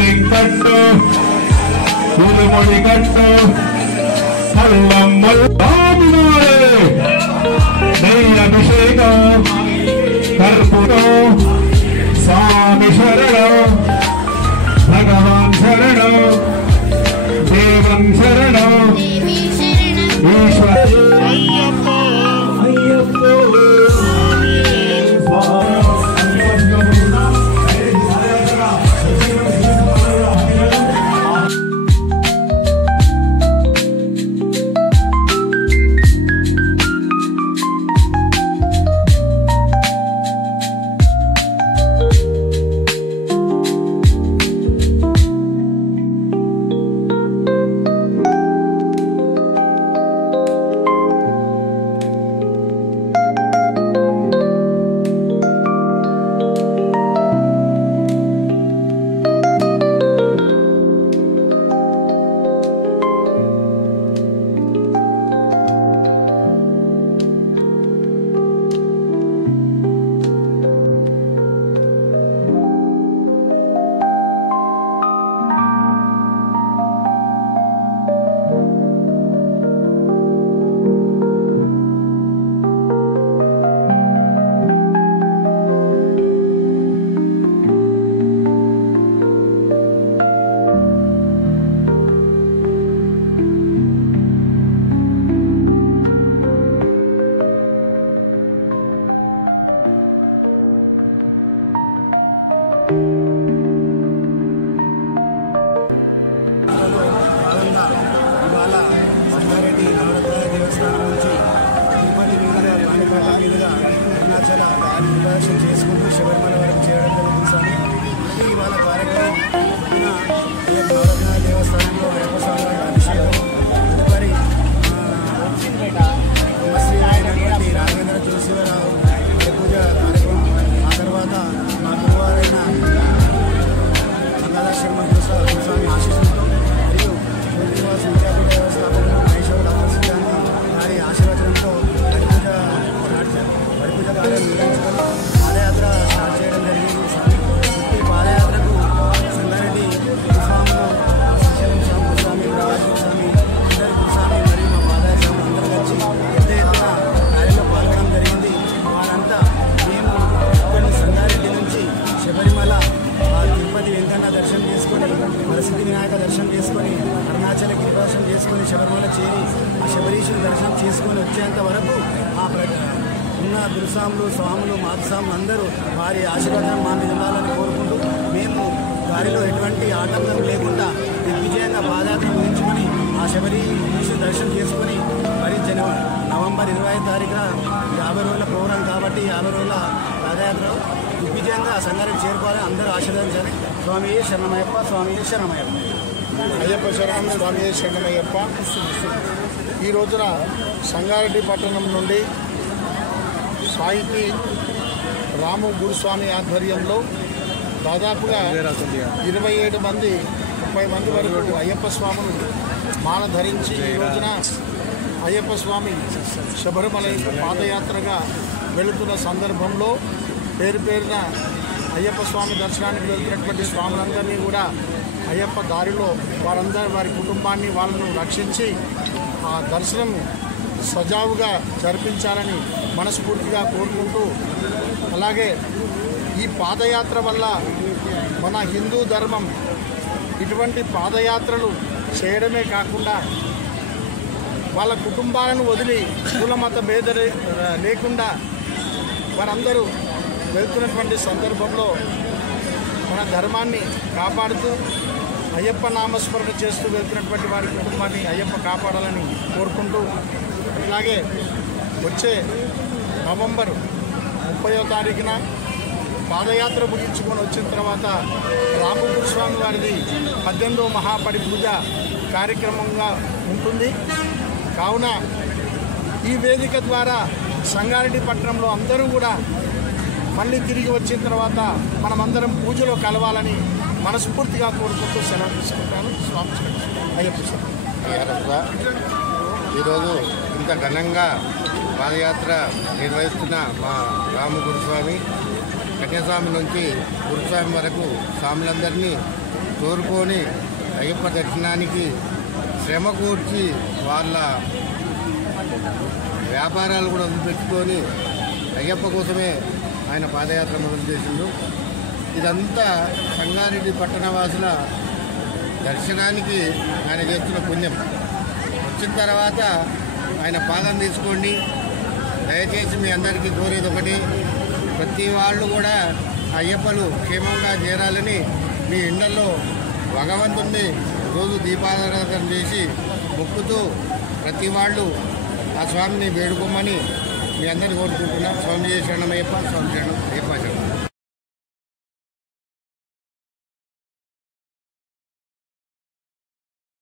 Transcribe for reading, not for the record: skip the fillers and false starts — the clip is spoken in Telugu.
జల్లింకట్టు ముడిముడి కట్టు మల్లమ్మల్ అభిషేకం కర్పూరం స్వామి శరణం భగవాన్ శరణం దేవం శరణం ఈశ్వర అయ్యప్ప అయ్యప్ప అరుణాచల ప్రదర్శన చేసుకుంటూ శబరిమల వరకు చేయడం జరుగుతుంది. ఇవాళ కార్యక్రమం నవరత్న దేవస్థానంలో వేపస్వామి అభిషేకం, తదుపరి శ్రీ అయినటువంటి రాఘవేంద్ర తులసివరావు పూజ కార్యక్రమం, ఆ తర్వాత మా గురువారైన గంగాధర శర్మ గురుస్వామి ఆశీస్సులతో మరియు శ్రీనివాస విద్యాపీఠ వ్యవస్థాపకులు మహేశ్వర డాక్టర్ సిద్ధాంతి గారి ఆశీర్వచనంతో వడిపూజ కార్యం నిర్వహించుకొని పాదయాత్ర స్టార్ట్ చేయడం జరిగింది. ఈ పాదయాత్రకు సంగారెడ్డి గురుస్వాములు శ్రీశైలం స్వామి గురుస్వామి రాజు గురుస్వామి అందరి గురుస్వామి మరియు మా పాదయాత్రలు అందరూ కలిసి పెద్ద ఎత్తున కార్యంలో పాల్గొనడం జరిగింది. వారంతా మేము ఇక్కడి సంగారెడ్డి నుంచి శబరిమల తిరుపతి వెంకన్న దర్శనం చేసుకొని, వరసిద్ధి వినాయక దర్శనం చేసుకొని, అరుణాచల గిరిప్రదర్శనం చేసుకొని శబరిమల చేరి శబరీషుని దర్శనం చేసుకొని వచ్చేంత వరకు ఆ ఉన్న గురుస్వాములు స్వాములు మాతృస్వాములు అందరూ వారి ఆశీర్వాదం మా మీద ఉండాలని కోరుకుంటూ మేము దారిలో ఎటువంటి ఆటంకం లేకుండా దిగ్విజయంగా పాదయాత్ర ముగించుకొని ఆ శబరీషుని దర్శనం చేసుకొని మరి నవంబర్ 25 తారీఖున 50 రోజుల ప్రోగ్రాం కాబట్టి 50 రోజుల పాదయాత్ర దిగ్విజయంగా సంగారెడ్డి చేరుకోవాలని అందరూ ఆశీర్వదించాలి. స్వామి శరణమయ్యప్ప, స్వామి శరణమయ్యప్ప. అయ్యప్ప శరణం, స్వామి శరణమయ్యప్ప. ఈ రోజున సంగారెడ్డి పట్టణం నుండి సాహితీ రాము గురుస్వామి ఆధ్వర్యంలో దాదాపుగా 27 మంది 30 మంది వరకు అయ్యప్ప స్వాములు మాల ధరించి ఈ రోజున అయ్యప్ప స్వామి శబరిమల పాదయాత్రగా వెళుతున్న సందర్భంలో పేరు పేరున అయ్యప్ప స్వామి దర్శనానికి వెళ్తున్నటువంటి స్వాములందరినీ కూడా అయ్యప్ప దారిలో వారందరూ వారి కుటుంబాన్ని వాళ్ళను రక్షించి ఆ దర్శనం సజావుగా జరిపించాలని మనస్ఫూర్తిగా కోరుకుంటూ, అలాగే ఈ పాదయాత్ర వల్ల మన హిందూ ధర్మం ఇటువంటి పాదయాత్రలు చేయడమే కాకుండా వాళ్ళ కుటుంబాలను వదిలి కుల మత భేద లేకుండా వారందరూ వెళ్తున్నటువంటి సందర్భంలో మన ధర్మాన్ని కాపాడుతూ అయ్యప్ప నామస్మరణ చేస్తూ వెళ్తున్నటువంటి వారి కుటుంబాన్ని అయ్యప్ప కాపాడాలని కోరుకుంటూ, అలాగే వచ్చే నవంబర్ 30వ తారీఖున పాదయాత్ర ముగించుకొని వచ్చిన తర్వాత రాము గురుస్వామి వారిది 18వ మహాపడి పూజ కార్యక్రమంగా ఉంటుంది. కావున ఈ వేదిక ద్వారా సంగారెడ్డి పట్టణంలో అందరూ కూడా మళ్ళీ తిరిగి వచ్చిన తర్వాత మనమందరం పూజలో కలవాలని మనస్ఫూర్తిగా కోరుకుంటూ సెలవు తీసుకుంటాను. స్వామి అయ్యప్ప ఈరోజు ఇంత ఘనంగా పాదయాత్ర నిర్వహిస్తున్న మా రాము గురుస్వామి, కన్యాస్వామి నుంచి గురుస్వామి వరకు స్వాములందరినీ కోరుకొని అయ్యప్ప దర్శనానికి శ్రమ కూర్చి వాళ్ళ వ్యాపారాలు కూడా వదిలిపెట్టుకొని అయ్యప్ప కోసమే ఆయన పాదయాత్ర మొదలు చేసిండు. ఇదంతా సంగారెడ్డి పట్టణవాసుల దర్శనానికి ఆయన చేస్తున్న పుణ్యం. వచ్చిన తర్వాత ఆయన పాదం తీసుకోండి. దయచేసి మీ అందరికీ కోరేది ఒకటి, ప్రతి వాళ్ళు కూడా అయ్యప్పలు క్షేమంగా చేరాలని మీ ఇళ్లలో భగవంతుణ్ణి రోజు దీపారాధన చేసి మొక్కుతూ ప్రతి వాళ్ళు ఆ స్వామిని వేడుకోమని మీ అందరినీ కోరుకుంటున్నాం. స్వామి శరణమయ్యప్ప, స్వామి శరణం అయ్యప్ప శరణం.